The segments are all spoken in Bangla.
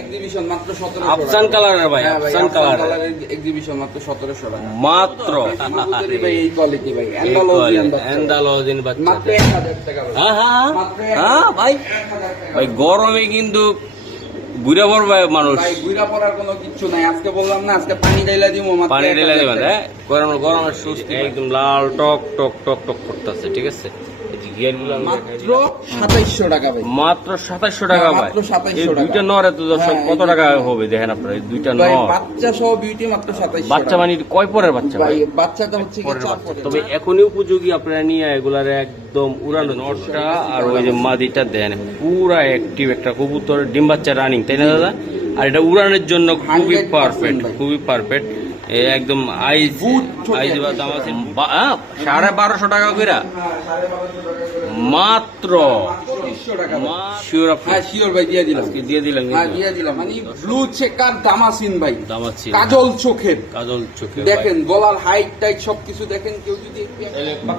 এক্সিবিশন মাত্র 1700 আফসান কালারের ভাই, আফসান কালারের এক্সিবিশন মাত্র 1700 টাকা মাত্র। ভাই এই কোয়ালিটি ভাই অ্যান্ডালোজিন বাচ্চা মাত্র 1000 টাকা ভাই। হ্যাঁ হ্যাঁ মাত্র হ্যাঁ ভাই 1000 টাকা ভাই গরমে কিন্তু ঘুরে পড়বে মানুষ। ভাই গুইরা পড়ার কোনো কিছু নাই। আজকে বললাম না আজকে পানি ঢাইলা দিমু মাত্র পানি ঢেলে দেবেন হ্যাঁ, গরমের সুস্থ একদম লাল টক টক টক টক করতেছে। ঠিক আছে, মাত্র 2700 টাকা ভাই। মাত্র 2700 টাকা ভাই। মাত্র 2700 এই টাকা। দুইটা নর এত দর্শক হ্যাঁ, কত টাকা হবে দেখেন আপনারা, এই দুইটা ভাই নর বাচ্চা সহ বিউটি মাত্র 2700 বাচ্চা মানে কয় পরের বাচ্চা ভাই ভাই? বাচ্চাটা হচ্ছে কি পরের 4 বাচ্চা। পরের। তবে এখনই উপযোগী আপনারা নিয়ে এগুলার একদম উড়ানো নটটা আর ওই যে মাদিটা দেন পুরা অ্যাক্টিভ একটা কবুতর ডিম বাচ্চা রানিং, তাই না দাদা? আর এটা উড়ানোর জন্য খুবই 100% পারফেক্ট, ভাই। খুবই পারফেক্ট। একদম আইজ আইজ বা দাম আছে 1250 টাকা করে মাত্র। 2400 টাকা ভাই। শিওর আপনি? হ্যাঁ শিওর ভাই দিয়ে দিলাম। আজকে দিয়ে দিলাম হ্যাঁ দিয়ে দিলাম। মানে ব্লু চেকার দামাসিন ভাই, দাম আছে কাজল চোখের। কাজল চোখে দেখেন গলার হাইট টাইট সবকিছু দেখেন। কেউ যদি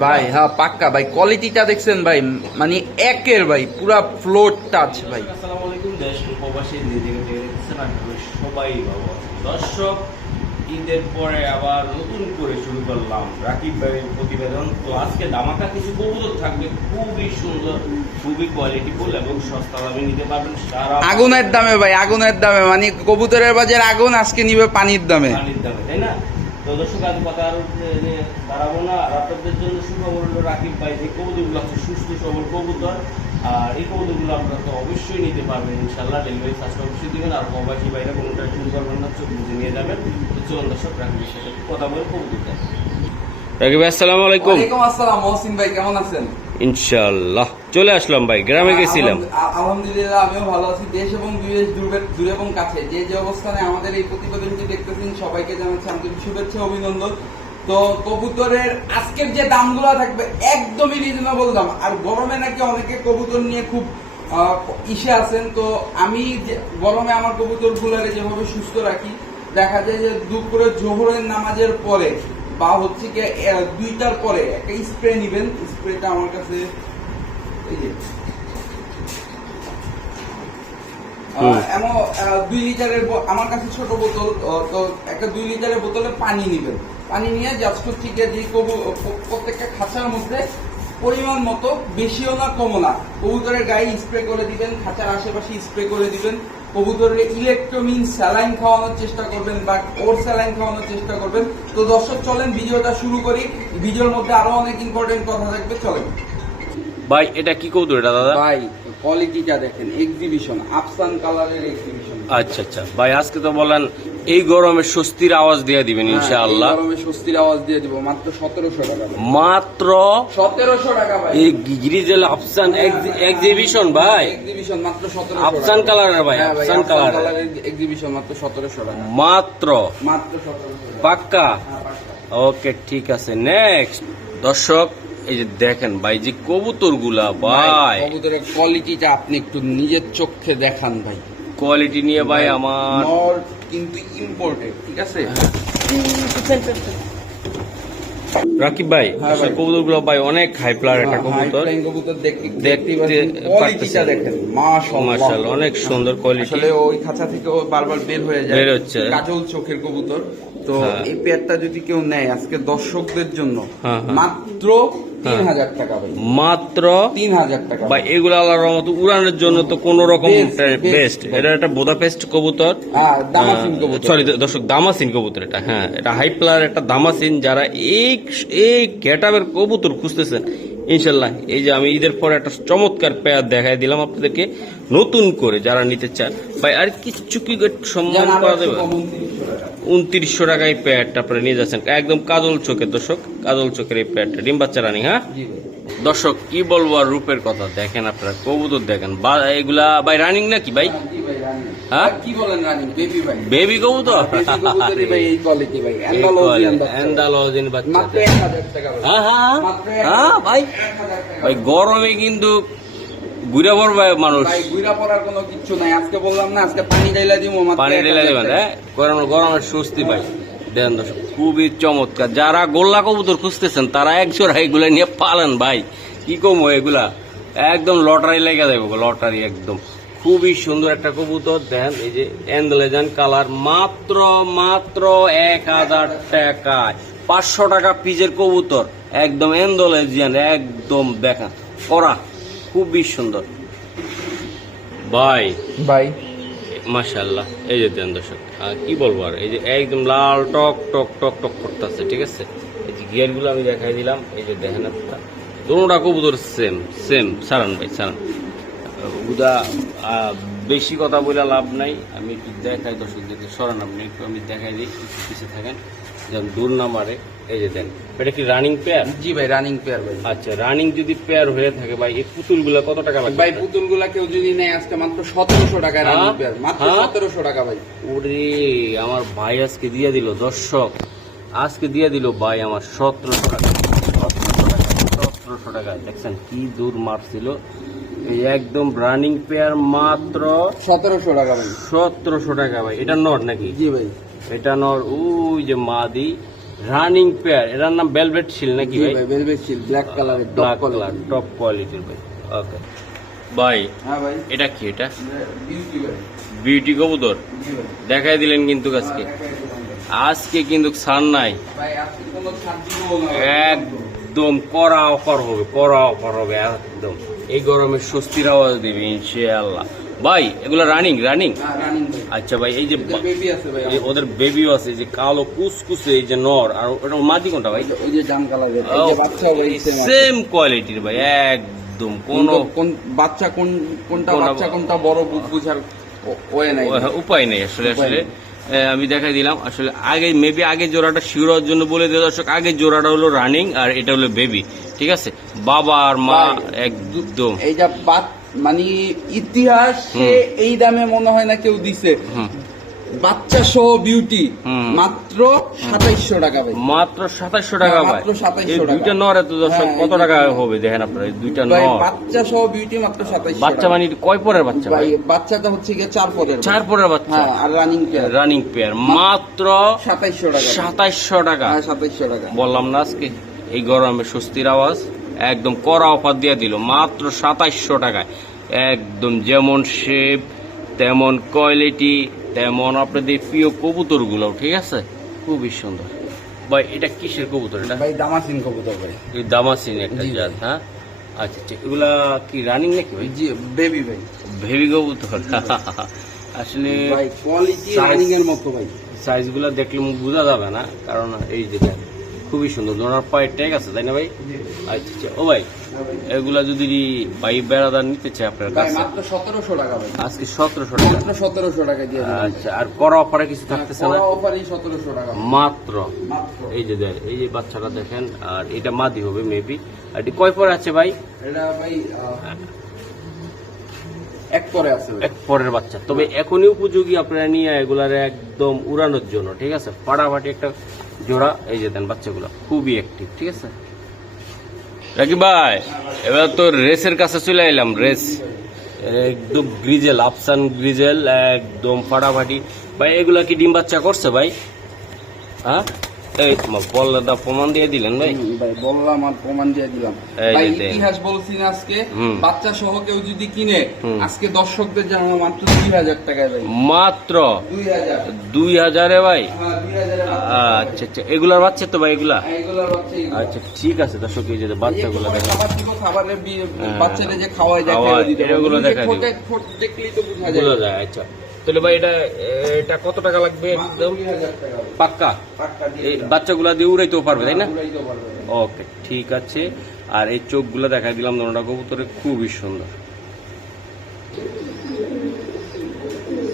ভাই হ্যাঁ পাক্কা ভাই, কোয়ালিটিটা দেখছেন ভাই, মানে একের ভাই পুরা ফ্লোট টাচ ভাই। আসসালামু আলাইকুম দেশ ও প্রবাসী দিদি দেখছেন আপনারা সবাই ভালো আছেন। দর্শক, ঈদের পরে আবার নতুন করে শুরু করলাম রাকিব ভাইয়ের প্রতিবেদন। তো আজকে ধামাকা কিছু কবুতর থাকবে, খুবই সুন্দর, খুবই কোয়ালিটিফুল এবং সস্তা দামে নিতে পারবেন সারা আগুনের দামে ভাই, আগুনের দামে, মানে কবুতরের বাজার আগুন আজকে নিবে পানির দামে। পানির দামে, তাই না? তো দর্শক, আজ কথা আর দাঁড়াবো না। আর আপনাদের জন্য সুখবর হলো রাকিব ভাই যে কবুতরগুলো আছে সুস্থ সবল কবুতর, আর এই কবুতরগুলো আপনারা তো অবশ্যই নিতে পারবেন ইনশাল্লাহ। ডেলিভারি চার্জটা অবশ্যই দিবেন। আর প্রবাসী ভাইরা কোনো টেনশন করবেন না, চোখ বুঝে নিয়ে যাবেন। তো চলুন দর্শক, রাকিবের সাথে কথা বলে কবুতর দেন। রাকিব ভাই আসসালামু আলাইকুম। ওয়ালাইকুম আসসালাম মহসিন ভাই, কেমন আছেন? ইনশাল্লাহ চলে আসলাম ভাই, গ্রামে গেছিলাম। আলহামদুলিল্লাহ আমিও ভালো আছি। দেশ এবং বিদেশ দূরে এবং কাছে যে যে অবস্থানে আমাদের এই প্রতিবেদনটি দেখতেছেন সবাইকে জানাচ্ছি আন্তরিক শুভেচ্ছা অভিনন্দন। তো কবুতরের আজকের যে দামগুলো থাকবে একদমই রিজনেবল দাম। আর গরমে নাকি অনেকে কবুতর নিয়ে খুব ইসে আছেন। তো আমি গরমে আমার কবুতর গুলারে যেভাবে সুস্থ রাখি, দেখা যায় যে দুপুরে জোহরের নামাজের পরে বা হচ্ছে কি 2টার পরে একটা স্প্রে নিবেন। স্প্রেটা আমার কাছে এই যে এমন 2 লিটারের আমার কাছে ছোট বোতল। তো একটা 2 লিটারের বোতলে পানি নিবেন। পানি নিয়ে জাস্ট হচ্ছে গিয়ে যে প্রত্যেকটা খাঁচার মধ্যে পরিমাণ মতো, বেশিও না কমও না, কবুতরের গায়ে স্প্রে করে দিবেন, খাঁচার আশেপাশে স্প্রে করে দিবেন। কবুতরের ইলেকট্রোমিন স্যালাইন খাওয়ানোর চেষ্টা করবেন বা ওর স্যালাইন খাওয়ানোর চেষ্টা করবেন। তো দর্শক চলেন ভিডিওটা শুরু করি। ভিডিওর মধ্যে আরো অনেক ইম্পর্টেন্ট কথা থাকবে, চলেন। ভাই এটা কি কবুতর এটা দাদা? ভাই কোয়ালিটিটা দেখেন, এক্সিবিশন আফসান কালারের এক্সিবিশন। আচ্ছা আচ্ছা ভাই, আজকে তো বলেন এই গরমে স্বস্তির আওয়াজ দিয়ে দিবেন ইনশাআল্লাহ। গরমে স্বস্তির আওয়াজ দিয়ে দিব মাত্র 1700 টাকা। মাত্র 1700 টাকা ভাই। এই গ্রিজেল আফসান এক্সিবিশন ভাই, এক্সিবিশন মাত্র 1700 আফসান কালারের ভাই, আফসান কালারের এক্সিবিশন মাত্র 1700 টাকা। মাত্র মাত্র 1700 পাক্কা। ওকে ঠিক আছে, নেক্সট। দর্শক এই যে দেখেন ভাই যে কবুতর গুলা ভাই, কবুতরের কোয়ালিটিটা আপনি একটু নিজের চোখে দেখান ভাই। কোয়ালিটি নিয়ে ভাই আমার নর কিন্তু ইম্পোর্টেড, ঠিক আছে? রাকিব ভাই হ্যাঁ ভাই। কবুতর গুলো ভাই অনেক হাই প্লার একটা কবুতর। কবুতর দেখতে কোয়ালিটিটা দেখেন, মাশাআল্লাহ মাশাআল্লাহ অনেক সুন্দর কোয়ালিটি। আসলে ওই খাঁচা থেকে বারবার বের হয়ে যায়, বের হচ্ছে। কাজল চোখের কবুতর। তো হ্যাঁ। এই পেয়ারটা যদি কেউ নেয় আজকে দর্শকদের জন্য হ্যাঁ, হ্যাঁ। মাত্র 3000 টাকা ভাই। মাত্র 3000 টাকা ভাই। এগুলো আল্লাহর রহমতে উড়ানোর জন্য তো কোন রকম Best, বেস্ট। best। এটা একটা বোদাপেস্ট কবুতর, দামাসিন কবুতর। সরি দর্শক দামাসিন কবুতর এটা। হ্যাঁ, এটা হাই প্লার একটা দামাসিন। যারা এই গেটআপের কবুতর খুঁজতেছেন ইনশাল্লাহ, এই যে আমি ঈদের পরে একটা চমৎকার পেয়ার দেখাই দিলাম আপনাদেরকে নতুন করে, যারা নিতে চান ভাই। আর কিছু কি সম্মান করা যাবে? 2900 টাকা এই পেয়ারটা আপনারা নিয়ে যাচ্ছেন, একদম কাজল চোখের। দর্শক কাজল চোখের এই পেয়ারটা ডিম বাচ্চা রানিং। হ্যাঁ দর্শক, কি বলবো আর রূপের কথা দেখেন আপনারা, কবুতর দেখেন এগুলা ভাই রানিং নাকি ভাই? হ্যাঁ কি বলেন রানিং? বেবি ভাই, বেবি কবুতর। ভাই এই কোয়ালিটি ভাই, অ্যান্ডালোজিন বাচ্চা মাত্র 1000 টাকা ভাই। হ্যাঁ হ্যাঁ মাত্র হ্যাঁ ভাই 1000 টাকা ভাই গরমে কিন্তু ঘুরে পড়বে মানুষ। ভাই গুইরা পড়ার কোনো কিছু নাই। আজকে বললাম না আজকে পানি ঢাইলা দিমু মাত্র পানি ঢেলে দেবেন হ্যাঁ, গরমের স্বস্তি ভাই। দেন দর্শক খুবই চমৎকার। যারা গোল্লা কবুতর খুঁজতেছেন তারা একজোড়া এগুলা নিয়ে পালেন ভাই। কি কম এগুলা একদম লটারি লেগে যাবে, লটারি একদম খুবই সুন্দর একটা কবুতর। দেখেন এই যে এন্ডলেজান কালার, মাত্র 1000 টাকায় 500 টাকা পিজের কবুতর, একদম এন্ডলেজিয়ান, একদম দেখা করা, খুবই সুন্দর ভাই। মাশাআল্লাহ, এই যে দেন দর্শক, কি বলবো আর, এই যে একদম লাল টক টক টক টক করতেছে, ঠিক আছে। এই যে গিয়ার গুলো আমি দেখাই দিলাম, এই যে দেখেন আপনারা দুটোটা কবুতর সেম সারান ভাই, সারান উদা। বেশি কথা বলে লাভ নাই, আমি একটু দেখাই দর্শকদেরকে, সরান আপনি একটু, আমি দেখাই দিই, পিছিয়ে থাকেন যেন দূর না মারে। এই যে দেন, এটা কি রানিং পেয়ার? জি ভাই, রানিং পেয়ার ভাই। আচ্ছা, রানিং যদি পেয়ার হয়ে থাকে ভাই, এই পুতুলগুলা কত টাকা লাগবে ভাই? পুতুলগুলা কেউ যদি নেয় আজকে মাত্র 1700 টাকায় রানিং পেয়ার, মাত্র 1700 টাকা ভাই। ওরে আমার ভাই আজকে দিয়ে দিল, দর্শক আজকে দিয়ে দিল ভাই আমার 1700 টাকা, 1700 টাকা। দেখছেন কি দূর মারছিল, এই একদম রানিং পেয়ার মাত্র 1700 টাকা ভাই। 1700 টাকা ভাই। এটা নর নাকি? জি ভাই, এটা নর। ওই যে মাদি রানিং পেয়ার, এটার নাম ভেলভেট শিল নাকি ভাই? ভেলভেট শিল, ব্ল্যাক কালারের, ব্ল্যাক কালার, টপ কোয়ালিটির ভাই। ওকে ভাই, হ্যাঁ ভাই। এটা কি? এটা বিউটি ভাই। বিউটি কবুতর জি ভাই। দেখাই দিলেন কিন্তু আজকে কিন্তু ছাড় নাই, ভাই আজকে কোনো ছাড় দিব না, একদম কড়া অফার হবে, কড়া অফার হবে একদম। এই গরমে স্বস্তির আওয়াজ দেবে ইনশাআল্লাহ ভাই। এগুলো রানিং রানিং? হ্যাঁ রানিং ভাই। আচ্ছা ভাই, এই যে বেবি আছে ভাই, এই ওদের বেবিও আছে, যে কালো কুসকুসে, এই যে নর, আর ওটা মাদি কোনটা ভাই? ওই যে জাম কালারের, এই যে বাচ্চা ভাই, সেম কোয়ালিটির ভাই, একদম কোন বাচ্চা কোনটা বাচ্চা কোনটা বড় বুঝার ওয়ে নাই, উপায় নেই আসলে। আমি দেখাই দিলাম আসলে। আগে মেবি আগে জোড়াটা শিওর হওয়ার জন্য বলে দিয়ে দর্শক, আগে জোড়াটা হলো রানিং আর এটা হলো বেবি, ঠিক আছে। বাবা আর মা একদম, এই যা মানে ইতিহাসে এই দামে মনে হয় না কেউ দিছে। বাচ্চা সহ বিউটি মাত্র 2700 টাকা ভাই, মাত্র 2700 টাকা ভাই। মাত্র 2700 এই টাকা। দুইটা নর এত দর্শক কত টাকা হবে দেখেন আপনারা, এই দুইটা ভাই নর। বাচ্চা সহ বিউটি মাত্র 2700 বাচ্চা মানে কয় পরের বাচ্চা ভাই? ভাই? বাচ্চাটা হচ্ছে গিয়ে 4 পরের, 4 পরের বাচ্চা। হ্যাঁ, আর রানিং পেয়ার, রানিং পেয়ার মাত্র 2700 টাকা। 2700 টাকা। হ্যাঁ 2700 টাকা। বললাম না আজকে এই গরমে স্বস্তির আওয়াজ, একদম কড়া অফার দিয়ে দিল মাত্র 2700 টাকায়। একদম যেমন শেপ তেমন কোয়ালিটি তেমন আপনাদের প্রিয় কবুতর গুলো, ঠিক আছে, খুবই সুন্দর ভাই। এটা কিসের কবুতর? এটা ভাই দামাসিন কবুতর ভাই, এই দামাসিন একটা জি জাত। হ্যাঁ আচ্ছা আচ্ছা, এগুলা কি রানিং নাকি ভাই? জি বেবি ভাই, ভেবি কবুতর। আসলে ভাই কোয়ালিটি রানিং এর মতো ভাই। সাইজ গুলা দেখলে মুখ বোঝা যাবে না, কারণ এই যে খুবই সুন্দর, ওনার পায়ের ট্যাগ আছে তাই না ভাই? আচ্ছা আচ্ছা। ও ভাই, এগুলা যদি ভাই বেড়াদার নিতে চায় আপনার ভাই কাছে, মাত্র 1700 টাকা ভাই, আজকে 1700 টাকা। মাত্র 1700 টাকা দিয়ে দিন। আচ্ছা, আর করা অফারে কিছু থাকতেছে না? অফারই 1700 টাকা মাত্র। মাত্র। এই যে দেখ, এই যে বাচ্চাটা দেখেন, আর এটা মাদি হবে মেবি। আর এটি কয় পরে আছে ভাই? এটা ভাই এক পরে আছে ভাই। এক পরের বাচ্চা, তবে এখনই উপযোগী আপনারা নিয়ে এগুলারে একদম উড়ানোর জন্য, ঠিক আছে। ফাটাফাটি একটা জোড়া, এই যে দেন বাচ্চাগুলো খুবই অ্যাক্টিভ, ঠিক আছে। রাকিব ভাই, এবার তো রেসের কাছে চলে এলাম। রেস একদম গ্রিজেল, আফসান গ্রিজেল, একদম ফাটাফাটি ভাই। এগুলা কি ডিম বাচ্চা করছে ভাই? হ্যাঁ, এই বলদা প্রমাণ দিয়ে দিলেন ভাই। ভাই বললাম আর প্রমাণ দিয়ে দিলাম এই ভাই। যে ইতিহাস বলছি না আজকে, হুম। বাচ্চা সহ কেউ যদি কিনে আজকে দর্শকদের জানাবো মাত্র 2000 টাকায় ভাই, মাত্র 2000। 2000-এ ভাই? হ্যাঁ 2000 এর বাচ্চা। আচ্ছা আচ্ছা, এগুলার বাচ্চা তো ভাই এগুলা? এইগুলোর বাচ্চা এগুলো। আচ্ছা ঠিক আছে দর্শক, এই যে বাচ্চাগুলো দেখেন, খাবার দিব, খাবারের বাচ্চাদের যে খাওয়াই যায় খাওয়াই, খেয়ে দিতে হবে। এগুলো তুমি যে দেখা দিবে। ঠোঁট দেখলেই তো বোঝা যায়। বোঝা যায়। আচ্ছা তাহলে ভাই, এটা কত টাকা লাগবে একদম 2000 টাকা ভাই। পাক্কা? পাক্কা দিয়ে এই বাচ্চাগুলা দিয়ে উড়াইতেও পারবে তাই না? উড়াইতে পারবে। ওকে ঠিক আছে। আর এই চোখগুলো দেখাই দিলাম, দোনোটা কবুতরে খুবই সুন্দর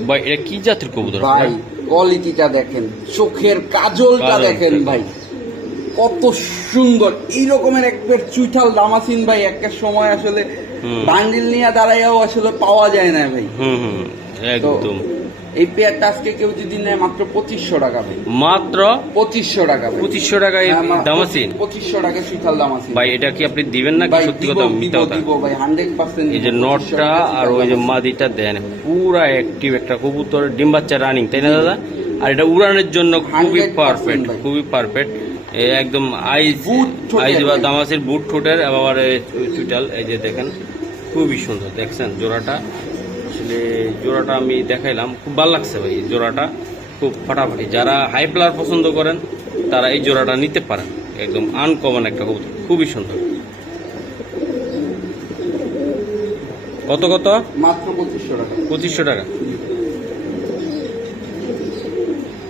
ভাই। এটা কি জাতের কবুতর ভাই কোয়ালিটিটা দেখেন, চোখের কাজলটা দেখেন ভাই, কত সুন্দর। এই রকমের একটা চুইঠাল দামাসিন ভাই একটা সময় আসলে বান্ডিল নিয়ে দাঁড়াইয়াও আসলে পাওয়া যায় না ভাই। হুম একদম। এই পেয়ারটা আজকে কেউ যদি নেয় মাত্র 2500 টাকা ভাই, মাত্র 2500 টাকা ভাই। 2500 টাকায় দামাসিন 2500 টাকা চুইঠাল দামাসিন ভাই। এটা কি আপনি দিবেন না? ভাই সত্যি দিব, কথা দিব, মিথ্যা কথা? দিব ভাই 100%। এই যে নটটা আর ওই যে মাদিটা দেন, পুরা অ্যাক্টিভ একটা কবুতর, ডিম বাচ্চা রানিং তাই না দাদা? আর এটা উড়ানোর জন্য খুবই 100% পারফেক্ট, ভাই। খুবই পারফেক্ট। একদম আইজ ঠোঁটের আইজ বা ভাই। দামাসের বুট ঠোঁটের, আবার চুইটাল, এই যে দেখেন খুবই সুন্দর। দেখছেন জোড়াটা আসলে আসলে জোড়াটা আমি দেখাইলাম, খুব ভালো লাগছে ভাই এই জোড়াটা, খুব ফাটাফাটি। যারা হাই প্লার পছন্দ করেন তারা এই জোড়াটা নিতে পারেন, একদম আনকমন একটা কবুতর, খুবই সুন্দর। কত কত? মাত্র 2500 টাকা। 2500 টাকা।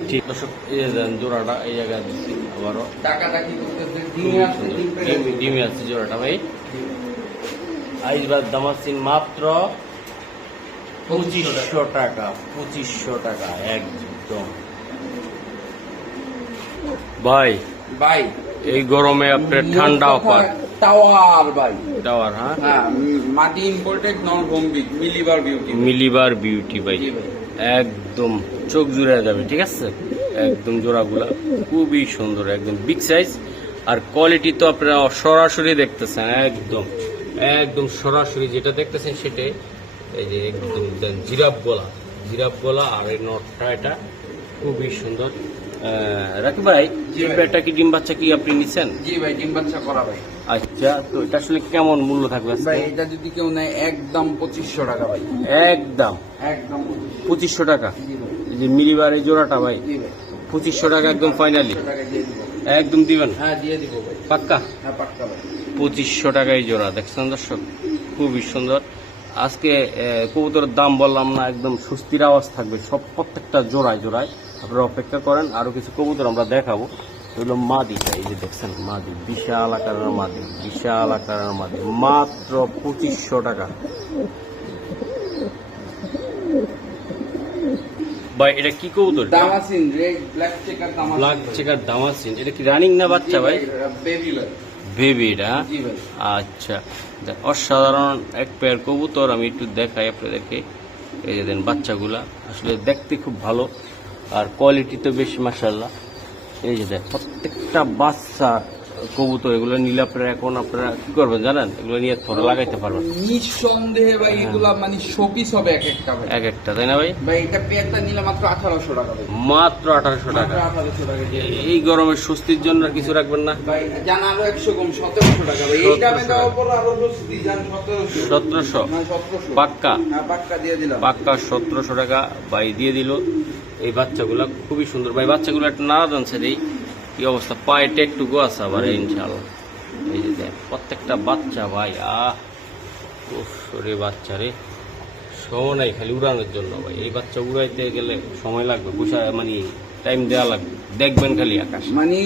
ঠিক দর্শক, এই যে দেন জোড়াটা এই জায়গায় দিচ্ছি আবারও। টাকাটা কি করতেছে? ডিমে আছে, ডিমে আছে জোড়াটা ভাই। আইসবার দামাসিন মাত্র 2500 টাকা। 2500 টাকা একদম ভাই। ভাই এই গরমে আপনার ঠান্ডা অফার টাওয়ার ভাই, টাওয়ার। হ্যাঁ, হ্যাঁ মাটি ইম্পোর্টেড নন হোম বিট মিলিবার বিউটি। মিলিবার বিউটি ভাই, জি ভাই। একদম চোখ জুড়ে যাবে, ঠিক আছে। একদম জোড়াগুলা খুবই সুন্দর, একদম বিগ সাইজ। আর কোয়ালিটি তো আপনারা সরাসরি দেখতেছেন, একদম একদম সরাসরি যেটা দেখতেছেন সেটাই। এই যে একদম জিরাফ গলা আর এই নটটা, এটা খুবই সুন্দর। রাকিব ভাই, জি ভাই। পেয়ারটা কি ডিম বাচ্চা কি আপনি নিচ্ছেন? জি ভাই, ডিম বাচ্চা করা ভাই। আচ্ছা, তো এটা আসলে কেমন মূল্য থাকবে আজকে? ভাই এটা যদি কেউ নেয় একদম 2500 টাকা ভাই। একদম একদম 2500 টাকা। জি ভাই। এই যে মিলিবার এই জোড়াটা ভাই জি ভাই, 2500 টাকা একদম ফাইনালি 2500 টাকা দিয়ে দিব। একদম দিবেন? হ্যাঁ দিয়ে দিব ভাই, পাক্কা হ্যাঁ পাক্কা ভাই। 2500 টাকায় জোড়া। দেখছেন দর্শক, খুবই সুন্দর। আজকে কবুতরের দাম বললাম না, একদম সুস্থির আওয়াজ থাকবে সব, প্রত্যেকটা জোড়ায় জোড়ায়। আপনারা অপেক্ষা করেন, আরো কিছু কবুতর আমরা দেখাবো। এগুলো মাদিটা, এই যে দেখছেন মাদি, বিশাল আকারের মাদি, বিশাল আকারের মাদি, মাত্র 2500 টাকা। ভাই এটা কি কবুতর? দামাসিন red black checker দামাসিন। Black checker দামাসিন। এটা কি রানিং না বাচ্চা ভাই? বেবি ভাই। বেবি এটা? জি ভাই। আচ্ছা, অসাধারণ এক পেয়ার কবুতর। আমি একটু দেখাই আপনাদেরকে। এই যে দেন বাচ্চাগুলা, আসলে দেখতে খুব ভালো আর কোয়ালিটি তো বেশ মাশাআল্লাহ। এই যে দেখ প্রত্যেকটা বাচ্চা কবুতর, এগুলো নিলে আপনারা এখন আপনারা কি করবেন জানেন? এগুলো নিয়ে থরে লাগাইতে পারবেন নিঃসন্দেহে ভাই, এগুলা মানে শোপিস হবে এক একটা ভাই। এক একটা, তাই না ভাই? ভাই এটা পেয়ারটা নিলে মাত্র 1800 টাকা ভাই। মাত্র 1800 টাকা। মাত্র 1800 টাকা দিয়ে দিবো। এই গরমের স্বস্তির জন্য আর কিছু রাখবেন না? ভাই জান আরো 100 কম, 1700 টাকা ভাই। এই দামে 1700 দেওয়ার পর আরো স্বস্তি জান 1700। 1700 না 1700 পাক্কা? হ্যাঁ পাক্কা দিয়ে দিলাম। পাক্কা 1700 টাকা ভাই দিয়ে দিল। এই বাচ্চাগুলা খুবই সুন্দর ভাই। বাচ্চাগুলো একটা নাড়া দানছে, এই কি অবস্থা, পায়ে টেকটুকু আছে আবার ইনশাআল্লাহ। এই যে দেখ প্রত্যেকটা বাচ্চা ভাই, রে বাচ্চা রে, সময় নাই খালি উড়ানোর জন্য ভাই। এই বাচ্চা উড়াইতে গেলে সময় লাগবে, বসা মানে টাইম দেওয়া লাগবে। দেখবেন খালি আকাশ, মানে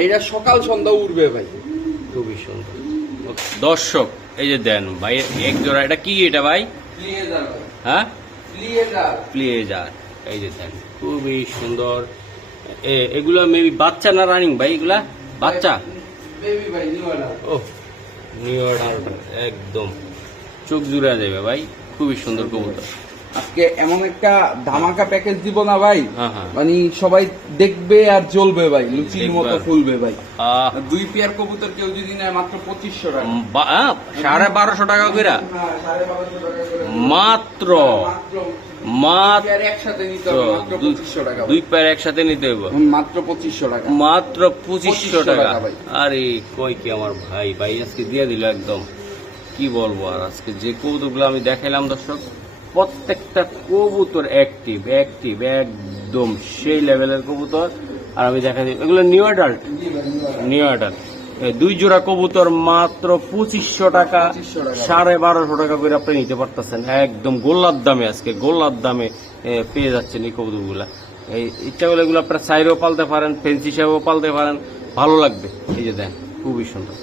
এইটা সকাল সন্ধ্যা উঠবে ভাই। খুবই সুন্দর। দর্শক এই যে দেন ভাই এক জোড়া, এটা কি এটা ভাই? প্লিয়েজার ভাই, হ্যাঁ প্লিয়েজার। প্লেজার। এই যে দেন খুবই সুন্দর। এগুলা মেবি বাচ্চা না রানিং ভাই? এগুলা বাচ্চা, বেবি ভাই, নিউ অর্ডার। ও নিউ অর্ডার, একদম চোখ জুড়ে যাবে ভাই, খুবই সুন্দর কবুতর। আজকে এমন একটা ধামাকা প্যাকেজ দিব না ভাই, হ্যাঁ হ্যাঁ, মানে সবাই দেখবে আর জ্বলবে ভাই, লুচির দেখবে মতো আর। ফুলবে ভাই। আহ, 2 পেয়ার কবুতর কেউ যদি নেয় মাত্র 2500 টাকা। 1250 টাকা করে হ্যাঁ, 1250 টাকা করে। মাত্র। মাত্র মাত্র পেয়ার একসাথে নিতে হবে, মাত্র 2500 টাকা ভাই। দুই পেয়ার একসাথে নিতে হবে মাত্র 2500 টাকা। মাত্র 2500 টাকা। টাকা ভাই। আরে কই কি আমার ভাই, ভাই আজকে দিয়ে দিল একদম, কি বলবো আর। আজকে যে কবুতরগুলো আমি দেখাইলাম দর্শক, প্রত্যেকটা কবুতর অ্যাক্টিভ অ্যাক্টিভ, একদম সেই লেভেলের কবুতর। আর আমি দেখা দিই এগুলো নিউ অ্যাডাল্ট, জি ভাই, নিউ অর্ডার। New adult. 2 জোড়া কবুতর মাত্র 2500 টাকা, 2500 টাকা। 1250 টাকা করে আপনি নিতে পারতেছেন একদম গোল্লার দামে। আজকে গোল্লার দামে পেয়ে যাচ্ছেন এই কবুতরগুলা। এই ইচ্ছা করলে এগুলো আপনারা সাইরেও পালতে পারেন, ফেন্সি হিসাবেও পালতে পারেন, ভালো লাগবে। এই যে দেন খুবই সুন্দর।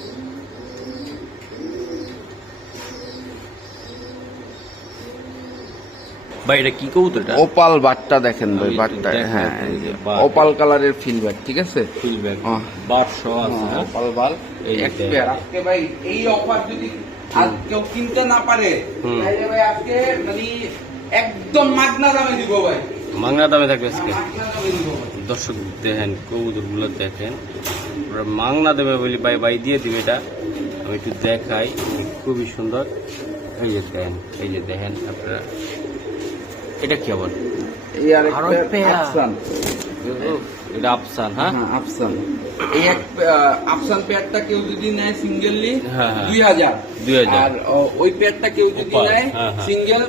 ভাই এটা কি কবুতর? এটা ওপাল বাটটা দেখেন ভাই, আমি একটু বাটটা দেখাই হ্যাঁ, আপনাদের, এই যে বাট। ওপাল কালারের ফিলব্যাক, ঠিক আছে। ফিলব্যাক আহ। 1200 আছে, হ্যাঁ? ওপাল বাল এই যে এক দেখ। পেয়ার। আজকে ভাই এই অফার যদি আজ কেউ কিনতে না পারে, হুম। তাহলে ভাই আজকে মানে একদম মাগনা দামে দিব ভাই, মাংনা দামে থাকবে আজকে। মাগনা দামে দিব ভাই। দর্শক দেখেন কবুতর গুলো দেখেন, ওরা মাংনা দেবে বলি ভাই, ভাই দিয়ে দিবে। এটা আমি একটু দেখাই, খুবই সুন্দর। এই যে দেখেন, এই যে দেখেন আপনারা, এটা কি আবার? এই আর এক আরো পেয়ার পেয়ার। আফসান। এটা আফসান, হ্যাঁ হ্যাঁ আফসান। এই এক আফসান পেয়ারটা কেউ যদি নেয় সিঙ্গেললি হ্যাঁ, হ্যাঁ। 2000, 2000। আর ওই পেয়ারটা কেউ যদি ওপাল, নেয় হ্যাঁ, হ্যাঁ। সিঙ্গেল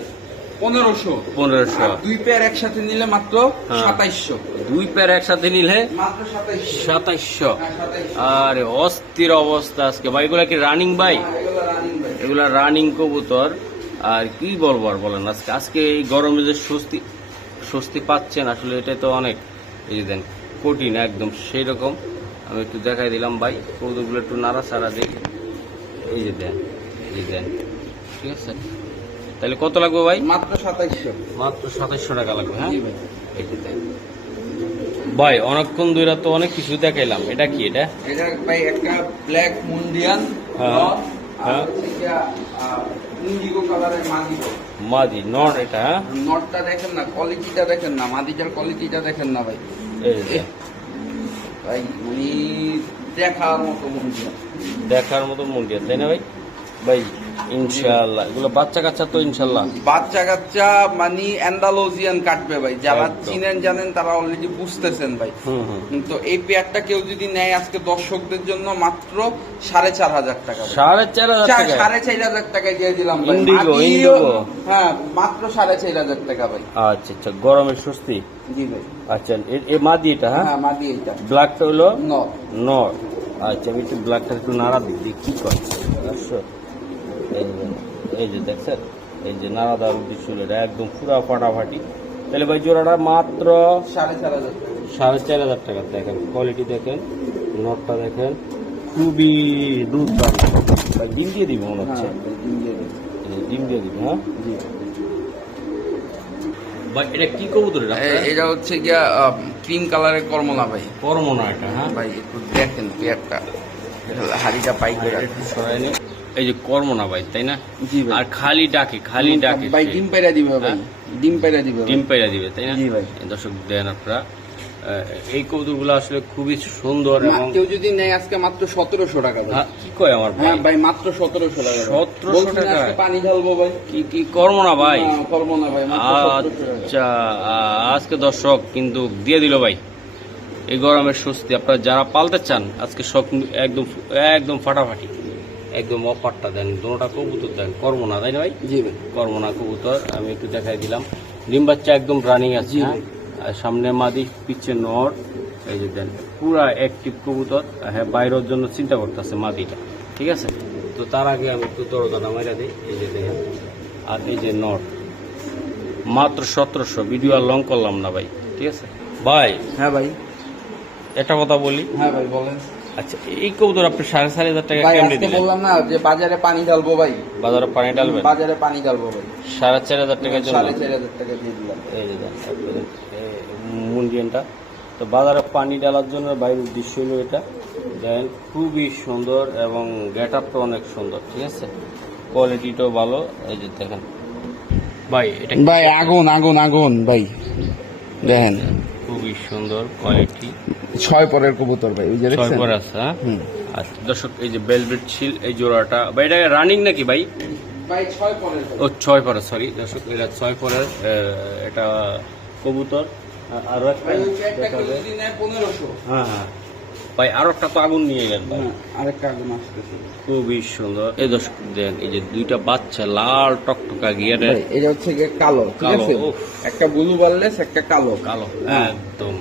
1500। 1500। আর 2 পেয়ার একসাথে নিলে মাত্র হ্যাঁ। 2700। 2 পেয়ার একসাথে নিলে মাত্র 2700। 2700। হ্যাঁ, 2700। আরে অস্থির অবস্থা আজকে ভাই, এগুলা কি রানিং ভাই? হ্যাঁ, এগুলো রানিং ভাই। এগুলা রানিং কবুতর। আর কি বলবো আর বলেন, আজকে এই গরমে যে স্বস্তি পাচ্ছেন আসলে এটা তো অনেক। এই যে দেন কঠিন একদম সেই রকম। আমি একটু দেখাই দিলাম ভাই, কবুতরগুলো একটু নাড়াচাড়া দিই। এই যে দেন, এই যে দেন, ঠিক আছে। তাহলে কত লাগবে ভাই? মাত্র 2700। মাত্র 2700 টাকা লাগবে। হ্যাঁ জি ভাই। এই যে দেন ভাই, অনেকক্ষণ ধরে তো অনেক কিছু দেখাইলাম। এটা কি? এটা এটা ভাই একটা ব্ল্যাক মুন্ডিয়ান হ্যাঁ। আর হ্যাঁ। হচ্ছে গিয়া, ইন্ডিগো কালারের মাদিগো। মাদি নট এটা। হ্যাঁ নটটা দেখেন না, কোয়ালিটিটা দেখেন না, মাদিটার কোয়ালিটিটা দেখেন না ভাই। এই যে দেন। ভাই মানে দেখার মতো মুন্ডিয়ান। দেখার মতো মুন্ডিয়া, তাই না ভাই? ভাই ইনশাআল্লাহ এগুলো বাচ্চা কাচ্চা তো ইনশাআল্লাহ। বাচ্চা কাচ্চা মানে অ্যান্ডালোজিয়ান কাটবে ভাই, যারা একদম। চিনেন জানেন তারা অলরেডি বুঝতেছেন ভাই। হুম হুম। তো এই পেয়ারটা কেউ যদি নেয় আজকে দর্শকদের জন্য মাত্র 4500 টাকা ভাই। 4500 টাকা। 4500 টাকায় দিয়ে দিলাম ভাই। ইন্ডিগো, মাদিও- ইন্ডিগো। হ্যাঁ মাত্র 4500 টাকা ভাই। আচ্ছা আচ্ছা, গরমের স্বস্তি। জি ভাই। আচ্ছা এই মাদি এটা। হ্যাঁ হ্যাঁ মাদি এইটা ব্ল্যাকটা হলো নট। নট। আচ্ছা আমি একটু ব্ল্যাকটা একটু নাড়া দিই, দেখি কি করে। আসো এই যে দেখছেন, এই যে নাড়া দেওয়ার উদ্দেশ্য হলো এটা একদম পুরা ফাটাফাটি। তাহলে ভাই জোড়াটা মাত্র 4500 টাকা। 4500 টাকা। দেখেন কোয়ালিটি দেখেন, নটটা দেখেন, খুবই দুর্দান্ত ভাই। ডিম দিয়ে দিব মনে হচ্ছে। হ্যাঁ ভাই, ডিম দিয়ে দেন। এই যে ডিম দিয়ে দিব। হ্যাঁ জি। ভাই এটা কি কবুতর? এটা এটা হচ্ছে গিয়া ক্রিম কালারের কর্মলা ভাই। করমোনা এটা। হ্যাঁ ভাই একটু দেখেন পেয়ারটা, হাড়িটা পাই করে রাখেন। একটু সরাই নি। এই যে করমোনা ভাই, তাই না? জি ভাই। আর খালি ডাকে, খালি ডাকে ভাই সে। ডিম পাইরা দিবে ভাই, হ্যাঁ? ডিম পাইরা দিবে ভাই। ডিম পাইরা দিবে, তাই না? জি ভাই। এই দর্শক দেন আপনারা, এই কবুতরগুলো আসলে খুবই সুন্দর এবং কেউ যদি নেয় আজকে মাত্র 1700 টাকা ভাই। হ্যাঁ, কি কয় আমার ভাই? হ্যাঁ ভাই মাত্র 1700 টাকা ভাই। 1700 বলছি না টাকা? আজকে পানি ঢালবো ভাই। কি করমোনা ভাই? না, করবো না ভাই, মাত্র 1700 টাকা। আচ্ছা আজকে দর্শক কিন্তু দিয়ে দিল ভাই এই গরমের স্বস্তি। আপনারা যারা পালতে চান আজকে সব একদম একদম ফাটাফাটি, একদম অফারটা দেন। দুটোটা কবুতর দেন করমোনা, তাই না ভাই? জি ভাই। করমোনা কবুতর আমি একটু দেখাই দিলাম। ডিম বাচ্চা একদম রানিং আছে। জি হ্যাঁ? ভাই। আর সামনে মাদি, পিছে নট। এই যে দেন পুরা অ্যাক্টিভ কবুতর। হ্যাঁ বাইরের জন্য চিন্তা করতেছে মাদিটা, ঠিক আছে। তো তার আগে আমি একটু দরজাটা মাইরা দিই। এই যে দেখেন, আর এই যে নট মাত্র 1700। ভিডিও আর লং করলাম না ভাই, ঠিক আছে ভাই। হ্যাঁ ভাই। একটা কথা বলি, হ্যাঁ ভাই বলেন। আচ্ছা এই কবুতর আপনি 4500 টাকা ভাই কেমনে আজকে দিলেন? বললাম না যে বাজারে পানি ঢালবো ভাই। বাজারে পানি ডালবেন বাজারে পানি ঢালবো ভাই। 4500 টাকার জন্য। 4500 টাকা দিয়ে দিলাম। এই যে দেন মুন্ডিয়ানটা তো বাজারে পানি ডালার জন্য বাইরের উদ্দেশ্য হলো এটা। দেন খুবই সুন্দর এবং গেট আপটা অনেক সুন্দর, ঠিক আছে। কোয়ালিটিটাও ভালো। এই যে দেখেন ভাই, এটা ভাই আগুন আগুন আগুন ভাই, দেখেন খুবই সুন্দর কোয়ালিটি। 6 পরের কবুতর ভাই, ওই যে ছয় দেখছেন। পরে আছে। হ্যাঁ হুম। আচ্ছা দর্শক এই যে বেলভেট শিল এই জোড়াটা ভাই, এটা রানিং নাকি ভাই? ভাই 6 পরের ভাই। ও 6 পরে, সরি দর্শক এটা 6 পরের এটা কবুতর। আরো একটা ভাই ওই একটা দেখাবে। কেউ যদি নেয় 1500। হ্যাঁ হ্যাঁ ভাই, আরো একটা তো আগুন নিয়ে গেল ভাই। হ্যাঁ, আরেকটা আগুন আসতেছে। খুবই সুন্দর। এই দর্শক দেন এই যে দুইটা বাচ্চা লাল টকটকা গিয়ারের। ভাই এটা হচ্ছে গিয়ে কালো, ঠিক কালো, আছে। উফ। একটা ব্লু বারলেস, একটা কালো। কালো হ্যাঁ। একদম।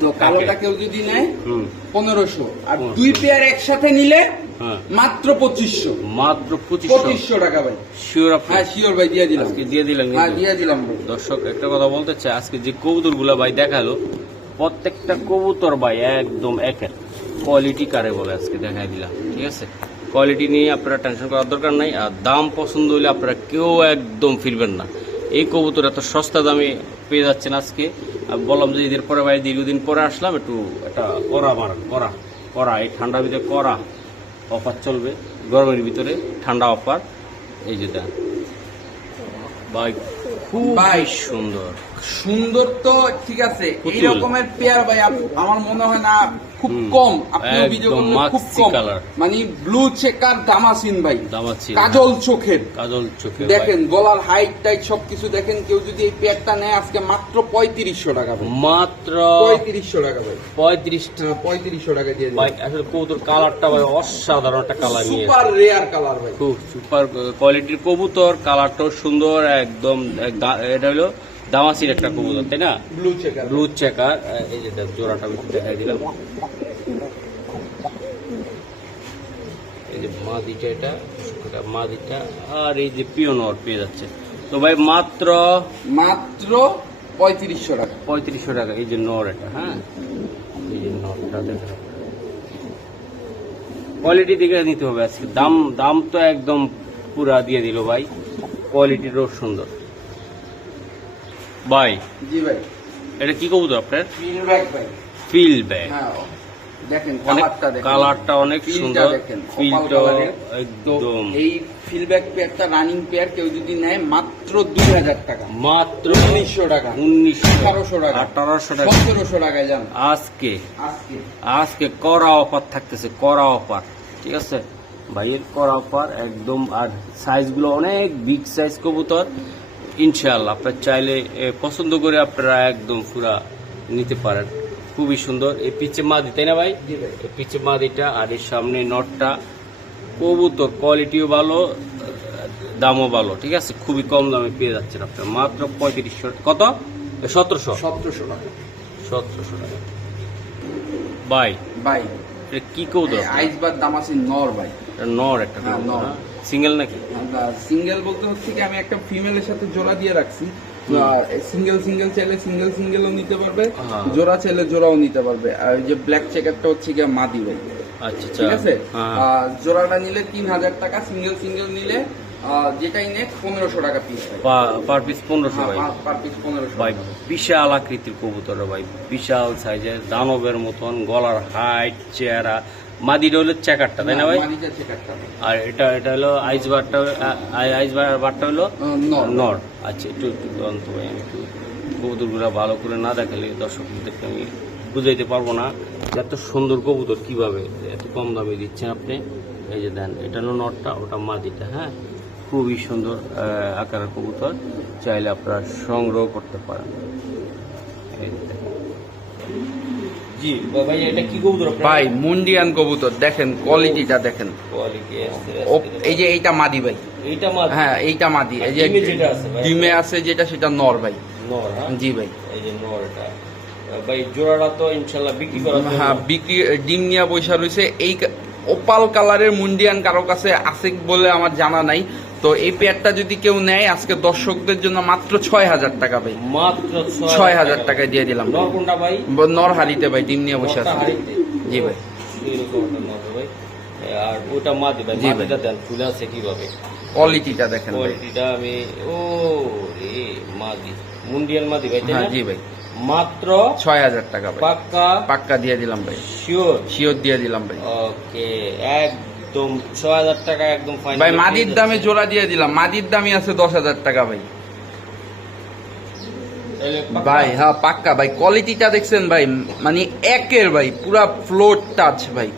তো কালোটা কেউ যদি নেয় হুম 1500, আর 1500 2 পেয়ার একসাথে নিলে হ্যাঁ মাত্র 2500। মাত্র 2500 টাকা ভাই। শিওর আপনি? হ্যাঁ শিওর ভাই, দিয়ে দিলাম। আজকে দিয়ে দিলেন হ্যাঁ কিন্তু। দিয়ে দিলাম ভাই। দর্শক একটা কথা বলতে চাই, আজকে যে কবুতর গুলা ভাই দেখালো প্রত্যেকটা কবুতর ভাই একদম একের কোয়ালিটি কারে বলে আজকে দেখাই দিলাম, ঠিক আছে। কোয়ালিটি নিয়ে আপনারা টেনশন করার দরকার নাই। আর দাম পছন্দ হলে আপনারা কেউ একদম ফিরবেন না। এই কবুতর এত সস্তা দামে পেয়ে যাচ্ছেন আজকে। আর বললাম যে ঈদের পরে ভাই দীর্ঘদিন পরে আসলাম, একটু একটা করা এই ঠান্ডার ভিতরে করা অফার চলবে, গরমের ভিতরে ঠান্ডা অফার। এই যে দেন ভাই খুব ভাই। সুন্দর। সুন্দর তো ঠিক আছে, পুতুল। এই রকমের পেয়ার ভাই আমার মনে হয় না খুব কম, আপনি একদম ভিডিও করলে খুব মাক্সি কম, কালার। মানে ব্লু চেকার দামাসিন ভাই, দামাসিন, কাজল চোখের, কাজল চোখে দেখেন গলার হাইট টাইট সবকিছু দেখেন। কেউ যদি এই পেয়ারটা নেয় আজকে মাত্র 3500 টাকা ভাই, মাত্র 3500 টাকা ভাই, 35 টাকা দিয়ে ভাই। আসলে কবুতর কালারটা ভাই অসাধারণ একটা কালার নিয়ে সুপার রেয়ার কালার ভাই, খুব সুপার কোয়ালিটির কবুতর, কালারটাও সুন্দর একদম। এটা হলো দামাসির একটা কবুতর, তাই না? Blue checker. Blue checker. এই যে জোড়াটা আমি একটু দেখাই দিলাম, এই যে মাদিটা, এটা মাদিটা, আর এই যে পিওনর পেয়ে যাচ্ছে। তো ভাই মাত্র 3500 টাকা। 3500 টাকা। এই যে নর এটা, হ্যাঁ, এই যে নরটা দেখেন, কোয়ালিটি দেখে নিতে হবে আজকে। দাম তো একদম পুরা দিয়ে দিল ভাই, কোয়ালিটিরও সুন্দর ভাই। জি ভাই, এটা কি কবুতর আপনার? ফিডব্যাক ভাই। ফিল ব্যাগ। হ্যাঁ, দেখেন অনেক কালারটা দেখেন, কালারটা অনেক ফিলটা সুন্দর, দেখেন, ফিলটা কপাল কালারের। তো একদম এই ফিলব্যাক পেয়ারটা রানিং পেয়ার কেউ যদি নেয় মাত্র 2000 টাকা, মাত্র 1900 টাকা, 1900 টাকা, 1800 টাকা। 1700 টাকায় যান আজকে আজকে। করা অফার থাকতেছে, করা অফার, ঠিক আছে ভাইয়ের করা অফার একদম। আর সাইজগুলো অনেক বিগ সাইজ কবুতর, ইনশাআল্লাহ আপনার চাইলে পছন্দ করে আপনারা একদম পুরা নিতে পারেন। খুবই সুন্দর। এই পিছে মাদি, তাই না ভাই? জি ভাই। এই পিছে মাদিটা, আর এই সামনে নটটা। কবুতর কোয়ালিটিও ভালো, দামও ভালো, ঠিক আছে। খুবই কম দামে পেয়ে যাচ্ছেন আপনার মাত্র 3500। কত? 1700 টাকা। 1700 টাকা ভাই। ভাই এটা কি কবুতর? আইসবার দাম আছে নর ভাই, এটা নর একটা হ্যাঁ, নর। সিঙ্গেল নাকি? সিঙ্গেল বলতে হচ্ছে কি আমি একটা ফিমেলের সাথে জোড়া দিয়ে রাখছি। সিঙ্গেল চাইলে সিঙ্গেলও নিতে পারবে, হ্যাঁ। জোড়া চাইলে জোড়াও নিতে পারবে। আর ওই যে ব্ল্যাক চেকারটা হচ্ছে কি মাদি ভাই, আচ্ছা আচ্ছা, ঠিক আছে। হ্যাঁ। জোড়াটা নিলে 3000 টাকা, সিঙ্গেল নিলে যেটাই নে 1500 টাকা পিস ভাই, পার পিস 1500 ভাই। পার পিস 1500 ভাই বিশাল আকৃতির কবুতর ভাই, বিশাল সাইজের, দানবের মতন, গলার হাইট, চেহারা। মাদিটা হলো চেকারটা, তাই না ভাই? মাদিটা চেকারটা আর এটা হলো আইসবারটা হলো নর। আচ্ছা, একটু অন্ত ভাই, আমি একটু কবুতরগুলো ভালো করে না দেখালে দর্শকদেরকে আমি বুঝাইতে পারবো না এত সুন্দর কবুতর কিভাবে এত কম দামে দিচ্ছেন আপনি। এই যে দেন, এটা হলো নরটা, ওটা মাদিটা, হ্যাঁ। খুবই সুন্দর আকারের কবুতর, চাইলে আপনারা সংগ্রহ করতে পারেন। এই যে দেখেন। জি ভাই, এটা কি কবুতর আপনার? ভাই মুন্ডিয়ান কবুতর, দেখেন কোয়ালিটিটা দেখেন। কোয়ালিটি আছে। এই যে এইটা মাদি ভাই, এইটা মাদি? হ্যাঁ এইটা মাদি। এই যে ডিমে যেটা আছে ভাই? ডিমে আছে যেটা, সেটা নর ভাই। নর, হ্যাঁ। জি ভাই। এই যে নর, এটা ভাই জোড়াটা তো ইনশাআল্লাহ বিক্রি করা যাবে। হ্যাঁ, বিক্রি, ডিম নিয়ে পয়সা রয়েছে। এই ওপাল কালারের মুন্ডিয়ান কারো কাছে আছে বলে আমার জানা নাই। তো এই পেয়ারটা যদি কেউ নেয় আজকে দর্শকদের জন্য মাত্র 6000 টাকা ভাই, মাত্র 6000 টাকায় দিয়ে দিলাম। নর কোনটা ভাই? নর হারিতে ভাই, ডিম নিয়ে বসে নরটা আছে। হাড়িতে? জি ভাই। এরকম একটা নর ভাই। আর ওটা মাদি ভাই, জি ভাই। মাদিটা দেন, ফুলে আছে কিভাবে? কোয়ালিটিটা দেখেন ভাই। কোয়ালিটিটা আমি রে মাদি, মুন্ডিয়ান মাদি ভাই, তাই হ্যাঁ না? জি ভাই, মাত্র 6000 টাকা ভাই, পাক্কা দিয়ে দিলাম ভাই, শিওর দিয়ে দিলাম ভাই। ওকে, একদম 6000 টাকা একদম ফাইনাল ভাই মাদির দামে জোড়া দিয়ে দিলাম, মাদির দামই আছে 10000 টাকা ভাই। ভাই হ্যাঁ পাক্কা ভাই, কোয়ালিটিটা দেখছেন ভাই, মানে একের ভাই, পুরা ফ্লোর টাচ ভাই।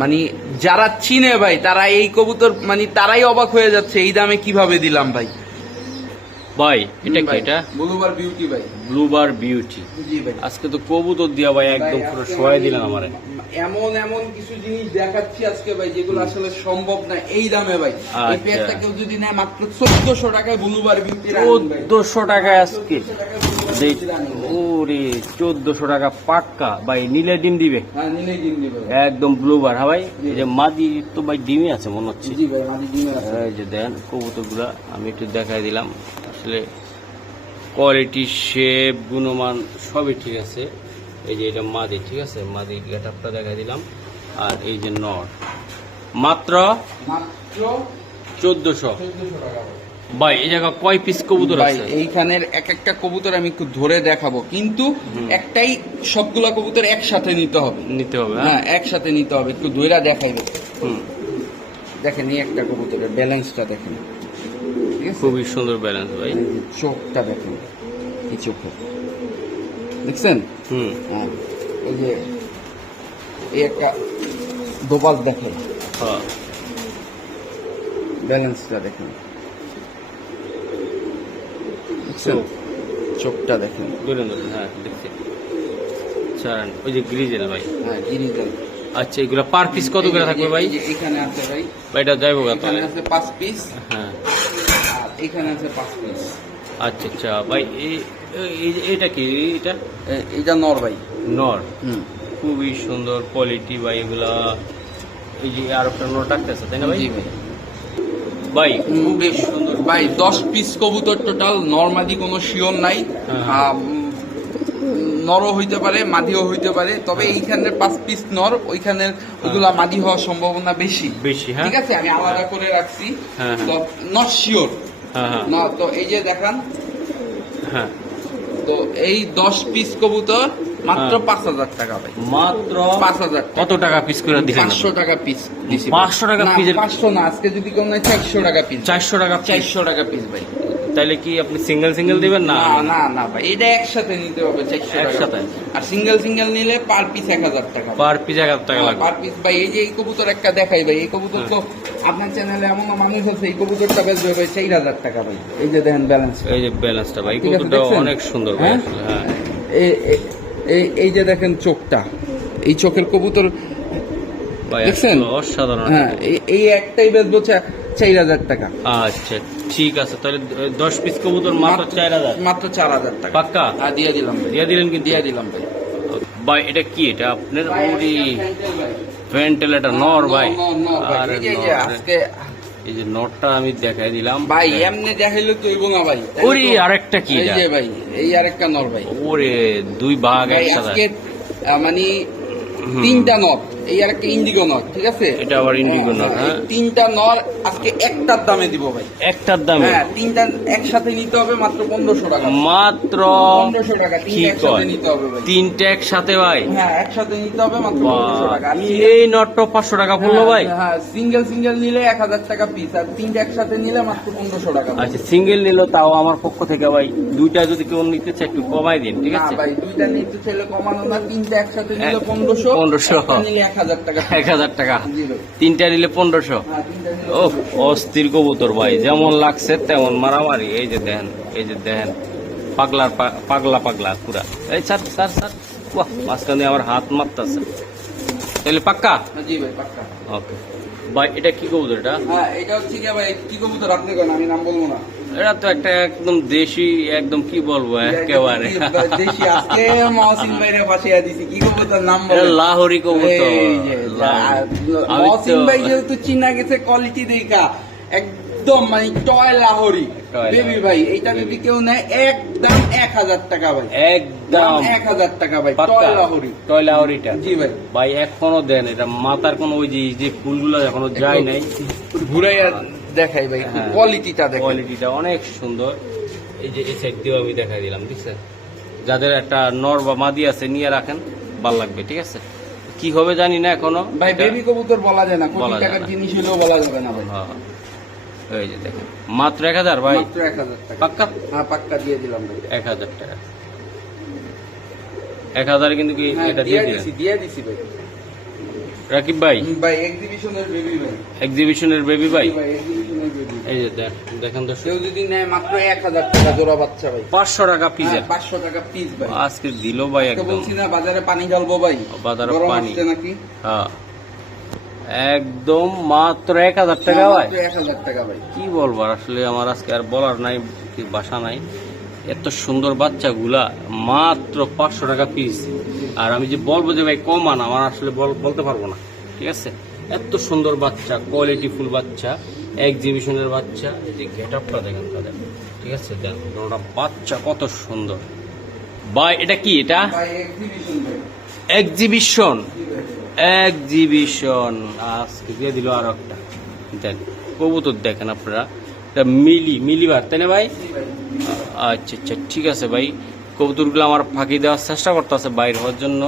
মানে যারা চিনে ভাই তারা এই কবুতর মানে তারাই অবাক হয়ে যাচ্ছে এই দামে কিভাবে দিলাম ভাই। ভাই এটা কি? এটা ব্লুবার বিউটি ভাই, ব্লুবার বিউটি। জি ভাই। আজকে তো কবুতর দিয়া ভাই একদম ভাই, পুরো আজকে শোয়াই মানে দিলেন আমারে। এমন কিছু জিনিস দেখাচ্ছি আজকে ভাই যেগুলো আসলে সম্ভব না এই দামে ভাই। এই আচ্ছা। পেয়ারটা কেউ যদি নেয় মাত্র 1400 টাকায় ব্লুবার বিউটি, 1400 টাকায় আজকে ওরে 1400 টাকা পাক্কা ভাই। নীলে ডিম দিবে হ্যাঁ, নিলেই ডিম দিবে ভাই। একদম ব্লুবার, হ্যাঁ ভাই। এই যে মাদি তো ভাই ডিমই আছে মনে হচ্ছে। জি ভাই, মাদি ডিমে আছে। এই যে দেন কবুতরগুলা আমি একটু দেখাই দিলাম, আসলে কোয়ালিটি, শেপ, গুণমান সবই ঠিক আছে। এই যে এটা মাদি, ঠিক আছে, মাদি গেট আপটা দেখাই দিলাম। আর এই যে নর মাত্র 1400 টাকা ভাই। এই জায়গা কয় পিস কবুতর ভাই। আছে? এইখানের এক একটা কবুতর আমি একটু ধরে দেখাবো, কিন্তু একটাই, সবগুলা কবুতর একসাথে নিতে হবে। নিতে হবে, হ্যাঁ একসাথে নিতে হবে, একটু ধরে দেখাইবে। হুম। দেখেন এই একটা কবুতরের ব্যালেন্সটা দেখেন, ঠিক আছে? খুবই সুন্দর ব্যালেন্স ভাই। এই যে চোখটা দেখেন, এই চোখে দেখছেন? হুম। হ্যাঁ, এই যে এই একটা দোপাল দেখেন, হ্যাঁ ব্যালেন্সটা দেখেন, দেখছেন? চোখটা দেখেন, হ্যাঁ দেখছি। ছাড়েন ওই যে গ্রিজেল ভাই। হ্যাঁ গিরিজাল। আচ্ছা এগুলো পার পিস কত করে থাকবে ভাই? এই যে এখানে আছে ভাই, ভাই এটা যাইবো কত? এখানে আছে 5 পিস, হ্যাঁ আর এখানে আছে 5 পিস। আচ্ছা আচ্ছা ভাই এটা কি? এটা এইটা নর ভাই। নর, হুম, খুবই সুন্দর কোয়ালিটি ভাই এগুলা। এই যে আর একটা নর ডাকতেছে তাই না ভাই? জি ভাই। ভাই খুবই সুন্দর ভাই 10 পিস কবুতর টোটাল, নরমাদি কোনো শিওর নাই। হ্যাঁ। নরও হইতে পারে, মাদিও হইতে পারে, তবে এইখানের 5 পিস নর, ওইখানের ওইগুলা মাদি হওয়ার সম্ভাবনা বেশি। বেশি, হ্যাঁ। ঠিক আছে, আমি আলাদা করে রাখছি। হ্যাঁ, হ্যাঁ। তো নট শিওর হ্যাঁ হ্যাঁ না, তো এই যে দেখান, হ্যাঁ। তো এই 10 পিস কবুতর মাত্র হ্যাঁ। 5,000 টাকা ভাই। মাত্র 5,000 কত টাকা পিস করে দিলেন? 500 টাকা পিস দিছি। 500 টাকা না, পিসের? 500 না, আজকে যদি কেউ নেয় 400 টাকা পিস। 400 টাকা piece? 400 টাকা পিস ভাই। তাহলে কি আপনি সিঙ্গেল সিঙ্গেল দিবেন না? না না না ভাই, এটা একসাথে নিতে হবে 400 টাকা। একসাথে? আর সিঙ্গেল সিঙ্গেল নিলে পার পিস 1000 টাকা। পার পিস 1000 টাকা লাগবে? পার পিস ভাই। এই যে এই কবুতর একটা দেখাই ভাই, এই কবুতর তো আপনার চ্যানেলে এমন মানুষ আছে, এই কবুতরটা বেচবে ভাই 4000 টাকা ভাই। এই যে দেখেন ব্যালেন্স, এই যে ব্যালেন্সটা ভাই, ঠিক আছে, কবুতরটা দেখছেন? অনেক সুন্দর ভাই হ্যাঁ? আসলে, হ্যাঁ। এই যে দেখেন চোখটা, এই চোখের কবুতর ভাই দেখছেন? আসলে অসাধারণ। হ্যাঁ, এই একটাই বেচবো 4000 টাকা। আচ্ছা ঠিক আছে, তাহলে 10 পিস কবুতর মাত্র 4000? মাত্র 4000 টাকা। পাক্কা? হ্যাঁ, দিয়ে দিলাম ভাই। দিয়ে দিলেন কিন্তু? দিয়ে দিলাম ভাই। ভাই এটা কি? এটা আপনার ভাই, ওরি একটা ভাই। ভেন্টিলেটর নর ভাই? নর ভাই। আরে এই যে নর। আজকে এই যে নটটা আমি দেখাই দিলাম ভাই, এমনি দেখাইলে তো হইব না ভাই। ওরে আরেকটা কি এই এটা? যে ভাই, এই আরেকটা নর ভাই। ওরে দুই ভাগ ভাই একসাথে। আজকে মানে হুম। 3টা নর, এই আরেকটা ইন্ডিগো নর, ঠিক আছে? এটা আবার ইন্ডিগো নর, এই হ্যাঁ। 3টা নর আজকে একটার দামে দিব ভাই। একটার দামে? হ্যাঁ, 3টা একসাথে নিতে হবে মাত্র 1500 টাকা। মাত্র 1500 টাকা, কি 3টা একসাথে কয়? নিতে হবে ভাই। তিনটা একসাথে ভাই? হ্যাঁ, একসাথে নিতে হবে মাত্র 1500 টাকা। আর এই নটটা 500 টাকা পড়লো ভাই? হ্যাঁ, সিঙ্গেল সিঙ্গেল নিলে 1000 টাকা পিস, আর 3টা একসাথে নিলে মাত্র 1500 টাকা ভাই। আচ্ছা সিঙ্গেল নিল তাও আমার পক্ষ থেকে ভাই, দুইটা যদি কেউ নিতে চায় একটু কমাই দিন, ঠিক না আছে? ভাই, দুইটা নিতে চাইলে কমানো না, 3টা একসাথে নিলে 1500, 1500 একটা নিলে 1000 টাকা। 1000 টাকা, জি ভাই। তিনটা নিলে 1500। হ্যাঁ, 3টা নিলে ও অস্থির কবুতর ভাই, যেমন লাগছে তেমন মারামারি। এই যে দেখেন, এই যে দেখেন, পাগলা পাগলা পুরা। এই স্যার স্যার স্যার, বাহ মাঝখানে আমার হাত মারতেছে। তাহলে পাক্কা? জি ভাই, পাক্কা। ওকে ভাই, এটা কি কবুতর? এটা হ্যাঁ, এটা হচ্ছে কি ভাই, কি কবুতর আপনি কোন, আমি নাম বলবো না। এটা তো একটা একদম দেশি, একদম কি বলবো একেবারে। দেশি, আজকে মহসিন ভাইরে বাসায় দিছি, কি কবুতর নাম এটা বলেন? লাহোরি কবুতর। এই যে, আমি মহসিন তো- ভাই যেহেতু চিনা গেছে কোয়ালিটি দেখা, একদম মানে toy Lahori toy baby Lahori. ভাই। এইটা যদি কেউ নেয় একদম 1000 টাকা ভাই। একদম 1000 টাকা ভাই, পাক্কা? টয় লাহোরি। টয় লাহোরিটা? জি ভাই। ভাই এখনো দেন, এটা মাথার কোনো ওই যে ফুলগুলো এখনো যায় নাই। ঘুরাইয়া দেখাই ভাই, হ্যাঁ। কোয়ালিটিটা দেখেন। কোয়ালিটিটা অনেক সুন্দর। এই যে এই সাইড দিয়েও আমি দেখাই দিলাম, বুঝছেন? যাদের একটা নর বা মাদি আছে নিয়ে রাখেন, ভাল লাগবে, ঠিক আছে? কি হবে জানি না এখনো ভাই, এটা- বেবি কবুতর বলা যায় না, কোটি বলা যায় টাকার না। জিনিস হলেও বলা যাবে না ভাই। হ্যাঁ। এই যে দেখেন মাত্র 1000 ভাই? মাত্র 1000 টাকা। পাক্কা? হ্যাঁ, পাক্কা দিয়ে দিলাম ভাই। 1000 টাকা। 1000 কিন্তু কি হ্যাঁ, এটা দিয়ে দিয়ে দিছি, দিলেন? দিয়ে দিছি ভাই। রাকিব ভাই, ভাই এক্সিবিশনের বেবি ভাই। এক্সিবিশনের বেবি ভাই? ভাই এক্সিবিশনের বেবি। এই যে দেখেন তো, কেউ যদি নেয় মাত্র 1000 টাকা জোড়া বাচ্চা ভাই। 500 টাকা পিস। হ্যাঁ, 500 টাকা পিস ভাই। আজকে দিল ভাই তো একদম। বলছি না বাজারে পানি ঢালবো ভাই, বাজারে গরম পানি। আসছে নাকি? হ্যাঁ একদম মাত্র 1000 টাকা ভাই। মাত্র 1000 টাকা ভাই। কি বলবো আর, আসলে আমার আজকে আর বলার নাই, কি ভাষা নাই। এত সুন্দর বাচ্চাগুলা মাত্র 500 টাকা পিস। আর আমি যে বলবো যে ভাই কমান, আমার আসলে বলতে পারবো না, ঠিক আছে? এত সুন্দর বাচ্চা, কোয়ালিটি ফুল বাচ্চা, এক্সিবিশনের বাচ্চা। এই যে গেট আপটা দেখেন তাদের, ঠিক আছে? দেখেন ওটা বাচ্চা কত সুন্দর ভাই। এটা কি? এটা ভাই এক্সিবিশন ভাই। এক্সিবিশন? জি ভাই। এক্সিবিশন আজকে দিয়ে দিল আর একটা। দেন কবুতর দেখেন আপনারা, এটা মিলিবার তাই না ভাই? জি ভাই। আচ্ছা আচ্ছা ঠিক আছে ভাই। কবুতরগুলো আমার ফাঁকি দেওয়ার চেষ্টা করতে আছে বাইর হওয়ার জন্য,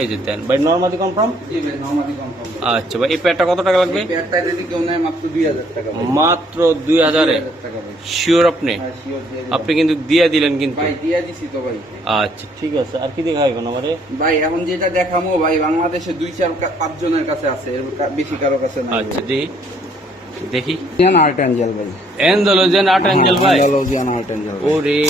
এই যে দেন ভাই, নরমালি কনফার্ম। জি ভাই, নরমালি কনফার্ম। আচ্ছা ভাই, এই পেয়ারটা কত টাকা লাগবে? এই পেয়ারটা যদি কেউ নেয় মাত্র 2000 টাকা ভাই। মাত্র 2000-এ? 2000 টাকা ভাই। শিওর আপনি? হ্যাঁ, sure দিয়ে দিলাম। আপনি কিন্তু দিয়ে দিলেন কিন্তু। ভাই দিয়ে দিছি তো ভাই। আচ্ছা ঠিক আছে, আর কি দেখাবেন আমারে? ভাই এখন যেটা দেখামো ভাই, বাংলাদেশে 2-4-5 জনের কাছে আছে, এর বেশি কারো কাছে নাই। আচ্ছা দেখি দেখি। জিয়ান আর্ট অ্যাঞ্জেল ভাই। এন্ডোলজেন আর্ট অ্যাঞ্জেল ভাই। জিয়ান আর্ট অ্যাঞ্জেল ভাই। ওরে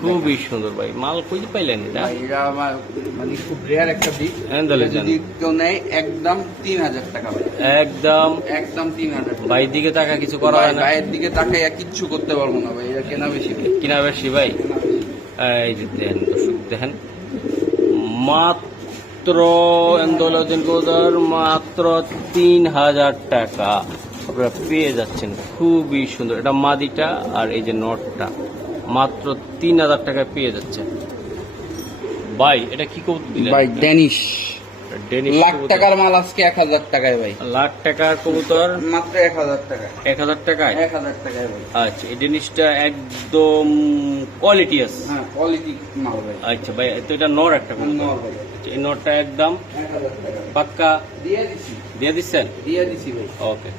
খুবই সুন্দর ভাই, মাল খুঁজে পাইলেন এটা? ভাই এটা আমার মানে খুব রেয়ার একটা দিক। Andalus এটা যদি কেউ নেয় একদম 3000 টাকা ভাই। একদম। একদম 3000 টাকা। ভাই দিকে টাকা কিছু করা হয় না? ভাইয়ের দিকে তাকাই কিচ্ছু করতে পারবো না ভাই, এটা কেনা বেশি ভাই। কিনা বেশি ভাই? কেনা বেশি। এই যে দেখেন দর্শক, দেখেন মাত্র এন্ডোলজেন কবুতর মাত্র 3000 টাকা আপনারা পেয়ে যাচ্ছেন। খুবই সুন্দর, এটা মাদিটা আর এই যে নটটা মাত্র 3000 টাকায় পেয়ে যাচ্ছেন ভাই। এটা কি কবুতর দিলেন? ভাই ডেনিশ। ডেনিশ লাখ কবুতর। টাকার মাল আজকে 1000 টাকায় ভাই। লাখ টাকার কবুতর মাত্র 1000 টাকা। 1000 টাকায়? 1000 টাকায় ভাই। আচ্ছা, এই ডেনিশটা একদম কোয়ালিটি আছে। হ্যাঁ, কোয়ালিটি মাল ভাই। আচ্ছা ভাই, তো এটা নর একটা কবুতর। নর ভাই। এই নরটা একদম 1000 টাকা। পাক্কা দিয়ে দিছি। দিয়ে দিচ্ছেন? দিয়ে দিছি ভাই। ওকে।